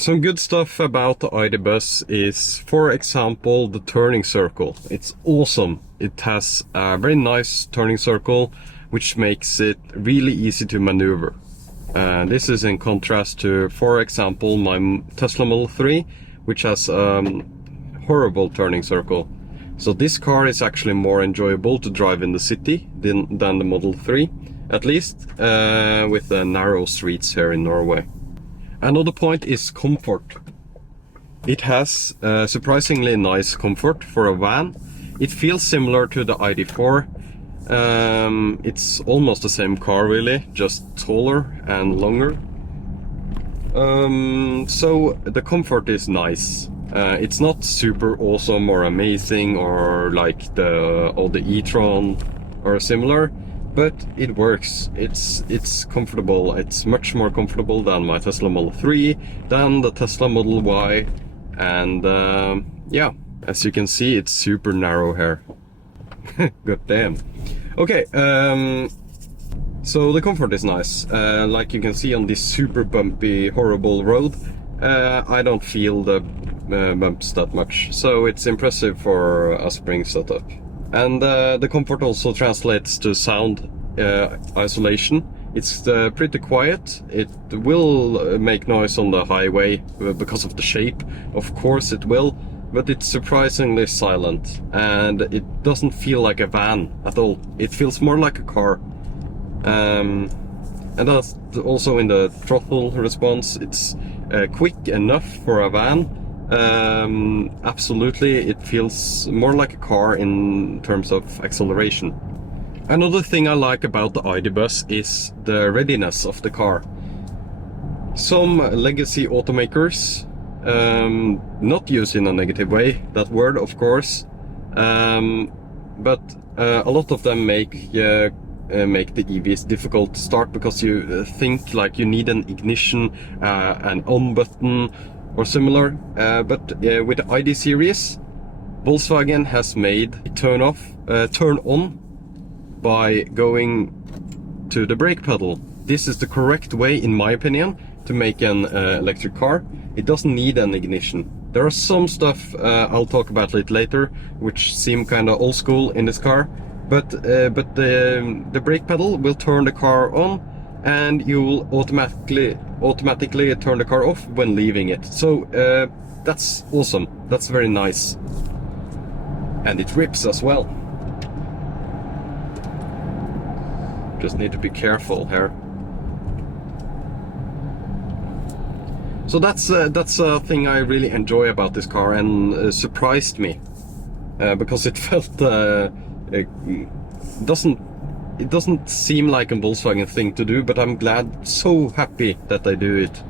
Some good stuff about the ID.Buzz is, for example, the turning circle. It's awesome. It has a very nice turning circle, which makes it really easy to maneuver. This is in contrast to, for example, my Tesla Model 3, which has horrible turning circle. So this car is actually more enjoyable to drive in the city than the Model 3, at least with the narrow streets here in Norway. Another point is comfort. It has surprisingly nice comfort for a van. It feels similar to the ID.4. It's almost the same car really, just taller and longer. So the comfort is nice. It's not super awesome or amazing or like the e-tron or similar, but it works. It's comfortable. It's much more comfortable than my Tesla Model 3, than the Tesla Model Y, and yeah, as you can see, it's super narrow here. God damn. Okay, so the comfort is nice. Like you can see on this super bumpy, horrible road, I don't feel the bumps that much, so it's impressive for a spring setup. And the comfort also translates to sound isolation. It's pretty quiet. It will make noise on the highway because of the shape, of course it will, but it's surprisingly silent, and it doesn't feel like a van at all. It feels more like a car. And that's also in the throttle response. It's quick enough for a van. Absolutely, it feels more like a car in terms of acceleration. Another thing I like about the ID.Buzz is the readiness of the car. Some legacy automakers, not used in a negative way, that word of course, but a lot of them make the EVs difficult to start because you think like you need an ignition, an on button or similar, but with the ID series, Volkswagen has made it turn on by going to the brake pedal. This is the correct way, in my opinion, to make an electric car. It doesn't need an ignition. There are some stuff I'll talk about it later, which seem kind of old school in this car, but the brake pedal will turn the car on, and you will automatically turn the car off when leaving it. So that's awesome. That's very nice, and it rips as well. Just need to be careful here. So that's a thing I really enjoy about this car, and surprised me because it felt it doesn't seem like a Volkswagen thing to do, but I'm glad, so happy that they do it.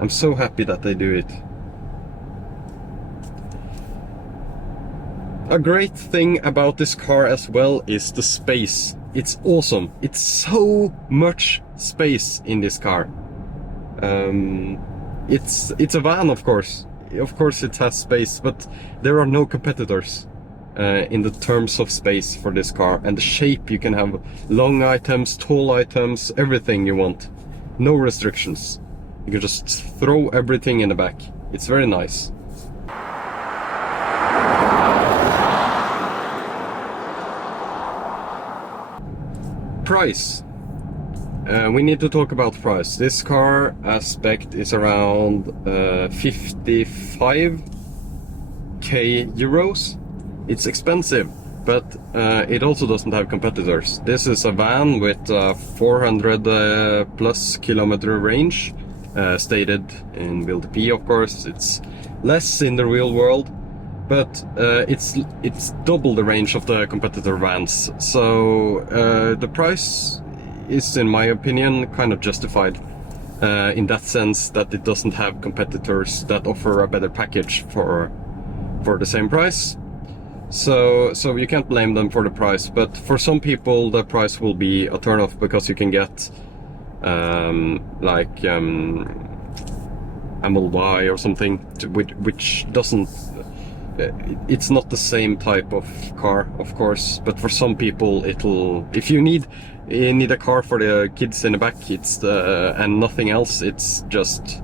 I'm so happy that they do it. A great thing about this car as well is the space. It's awesome. It's so much space in this car. It's a van, of course. Of course it has space, but there are no competitors in the terms of space for this car. And the shape, you can have long items, tall items, everything you want. No restrictions. You can just throw everything in the back. It's very nice. Price. We need to talk about price. This car aspect is around 55k euros. It's expensive, but it also doesn't have competitors. This is a van with 400 plus kilometer range, stated in WLTP, of course. It's less in the real world, but it's double the range of the competitor vans. So the price is, in my opinion, kind of justified in that sense that it doesn't have competitors that offer a better package for the same price. So you can't blame them for the price, but for some people the price will be a turn-off because you can get like a Model Y or something which doesn't, it's not the same type of car, of course, but for some people it'll, if you need a car for the kids in the back, it's and nothing else, it's just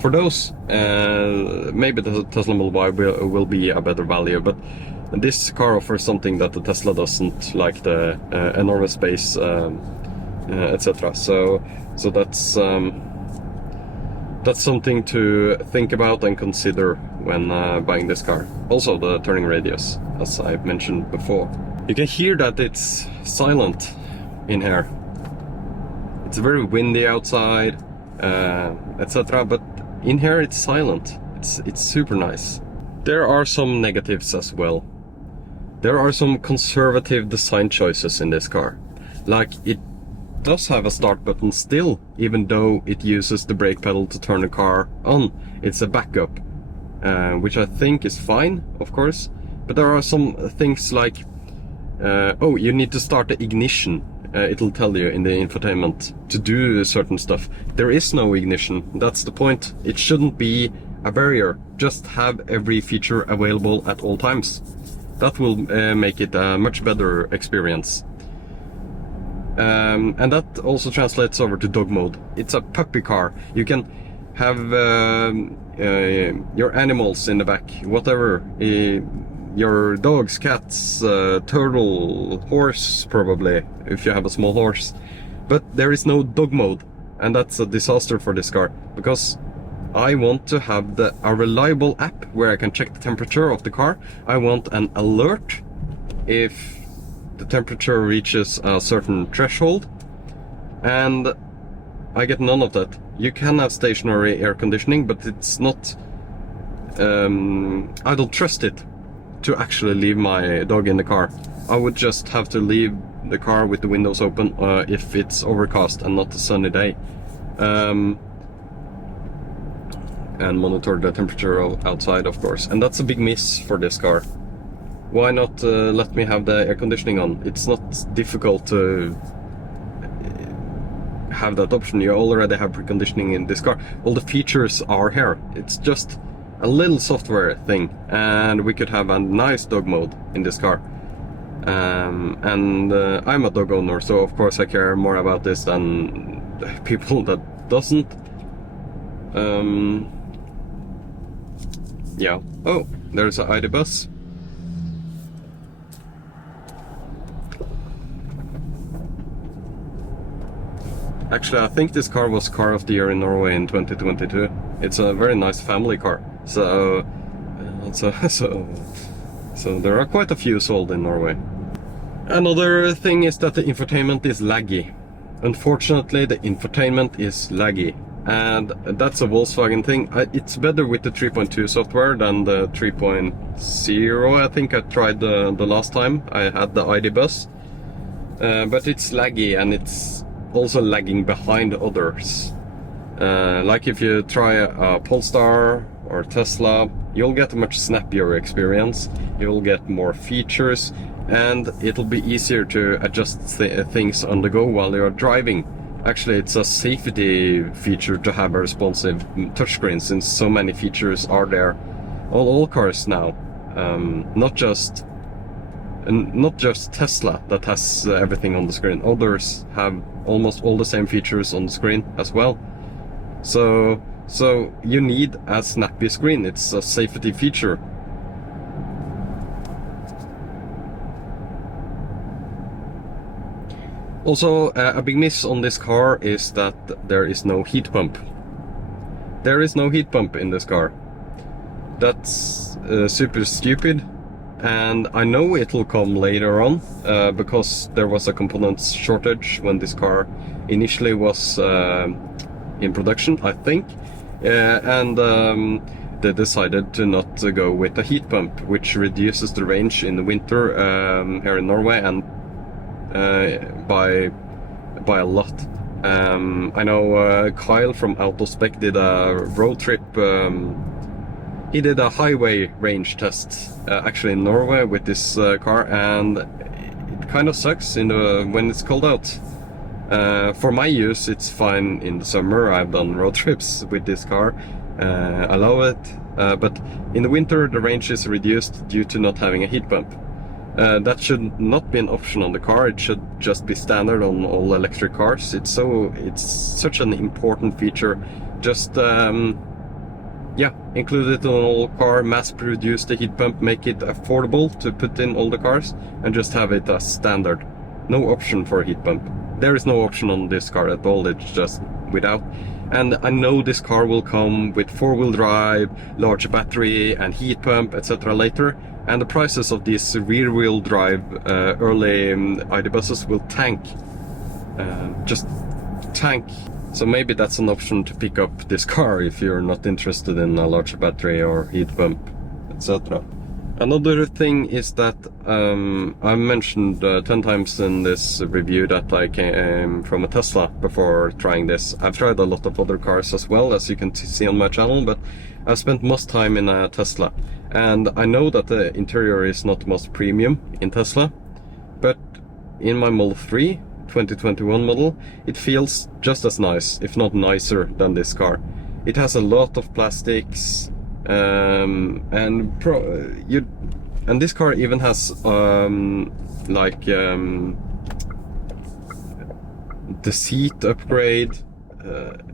For those, maybe the Tesla Model Y will be a better value, but this car offers something that the Tesla doesn't, like the enormous space, etc. So that's something to think about and consider when buying this car. Also the turning radius, as I mentioned before. You can hear that it's silent in here. It's very windy outside, etc. But in here it's silent. It's super nice. There are some negatives as well. There are some conservative design choices in this car. Like, it does have a start button still, even though it uses the brake pedal to turn the car on. It's a backup, which I think is fine, of course. But there are some things like, oh, you need to start the ignition. It'll tell you in the infotainment to do certain stuff. There is no ignition. That's the point. It shouldn't be a barrier. Just have every feature available at all times. That will make it a much better experience. And that also translates over to dog mode. It's a puppy car. You can have your animals in the back, whatever. Your dogs, cats, turtle, horse, probably, if you have a small horse. But there is no dog mode, and that's a disaster for this car, because I want to have a reliable app where I can check the temperature of the car. I want an alert if the temperature reaches a certain threshold, and I get none of that. You can have stationary air conditioning, but it's not... I don't trust it to actually leave my dog in the car. I would just have to leave the car with the windows open if it's overcast and not a sunny day. And monitor the temperature outside, of course. And that's a big miss for this car. Why not let me have the air conditioning on? It's not difficult to have that option. You already have preconditioning in this car. All the features are here. It's just a little software thing, and we could have a nice dog mode in this car. And I'm a dog owner, so of course I care more about this than people that doesn't. Yeah. Oh, there's an ID.Buzz. Actually, I think this car was Car of the Year in Norway in 2022. It's a very nice family car. So there are quite a few sold in Norway. Another thing is that the infotainment is laggy. Unfortunately, the infotainment is laggy. And that's a Volkswagen thing. It's better with the 3.2 software than the 3.0. I think I tried the last time I had the ID.Buzz. But it's laggy, and it's also lagging behind others. Like if you try a Polestar or Tesla, you'll get a much snappier experience. You'll get more features, and it'll be easier to adjust things on the go while you're driving. Actually, it's a safety feature to have a responsive touchscreen, since so many features are there on all cars now. Not just Tesla that has everything on the screen. Others have almost all the same features on the screen as well. So you need a snappy screen. It's a safety feature. Also, a big miss on this car is that there is no heat pump. There is no heat pump in this car. That's super stupid. And I know it'll come later on, because there was a components shortage when this car initially was in production, I think. They decided to not go with a heat pump, which reduces the range in the winter here in Norway, and by a lot. I know Kyle from AutoSpec did a road trip. He did a highway range test actually in Norway with this car, and it kind of sucks when it's cold out. For my use, it's fine in the summer. I've done road trips with this car. I love it. But in the winter, the range is reduced due to not having a heat pump. That should not be an option on the car. It should just be standard on all electric cars. It's such an important feature. Just yeah, include it on all car, mass produce the heat pump, make it affordable to put in all the cars, and just have it as standard. No option for a heat pump. There is no option on this car at all, it's just without. And I know this car will come with 4-wheel drive, large battery and heat pump, etc. later. And the prices of these rear-wheel drive early ID.Buzzes will tank. Just tank. So maybe that's an option to pick up this car if you're not interested in a large battery or heat pump, etc. Another thing is that I mentioned 10 times in this review that I came from a Tesla before trying this. I've tried a lot of other cars as well, as you can see on my channel, but I've spent most time in a Tesla. And I know that the interior is not most premium in Tesla, but in my Model 3 2021 model, it feels just as nice, if not nicer than this car. It has a lot of plastics, and this car even has the seat upgrade,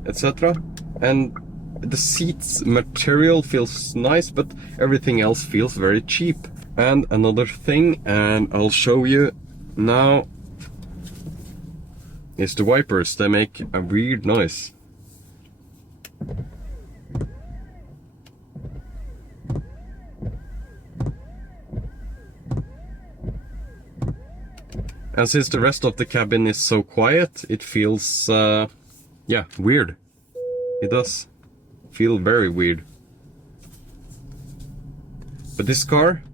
etc. And the seats material feels nice, but everything else feels very cheap. And another thing, and I'll show you now, is the wipers. They make a weird noise. And since the rest of the cabin is so quiet, it feels, yeah, weird. It does feel very weird. But this car,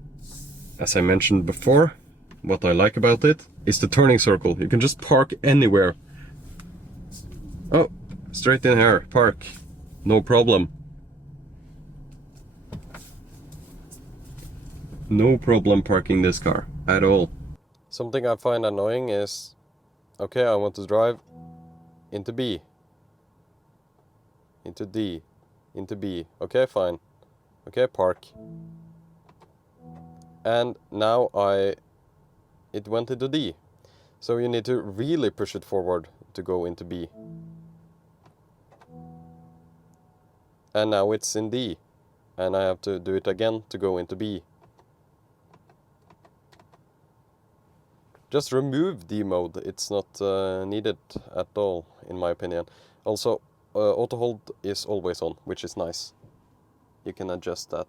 as I mentioned before, what I like about it is the turning circle. You can just park anywhere. Oh, straight in here, park. No problem. No problem parking this car at all. Something I find annoying is, okay, I want to drive into B, into D, into B. Okay, fine. Okay, park. And now it went into D. So you need to really push it forward to go into B. And now it's in D. And I have to do it again to go into B. Just remove D mode, it's not needed at all, in my opinion. Also, auto hold is always on, which is nice. You can adjust that